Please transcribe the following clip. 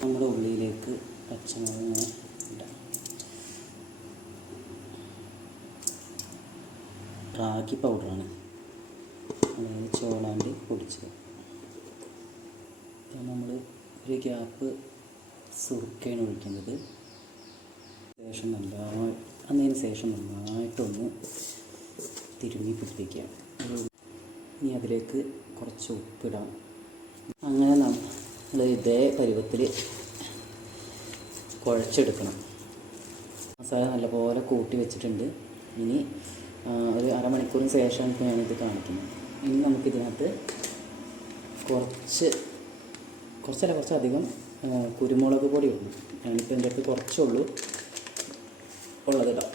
നമ്മുടെ ഉള്ളിയിലേക്ക് പച്ചമുളക് ഇങ്ങനെ ഇടാം. റാഗി പൗഡറാണ്, അതായത് ചോളാണ്ടി പൊടിച്ചത്. നമ്മൾ ഒരു ഗ്യാപ്പ് സുറുക്കയാണ് ഒഴിക്കുന്നത്. അതിന് ശേഷം നന്നായിട്ടൊന്ന് തിരുമ്മി പിടിപ്പിക്കുക. ഇനി അതിലേക്ക് കുറച്ച് ഉപ്പിടാം. അങ്ങനെ നമ്മൾ ഇതേ പരുവത്തിൽ കുഴച്ചെടുക്കണം. മസാല നല്ലപോലെ കൂട്ടി വെച്ചിട്ടുണ്ട്. ഇനി ഒരു അരമണിക്കൂറിന് ശേഷം ഞാനിത് കാണിക്കുന്നത്. ഇനി നമുക്കിതിനകത്ത് കുറച്ചധികം കുരുമുളക് പൊടി ഇടണം. ഞാനിപ്പോൾ എൻ്റെ അടുത്ത് കുറച്ചുള്ളൂ ഉള്ളതിടാം.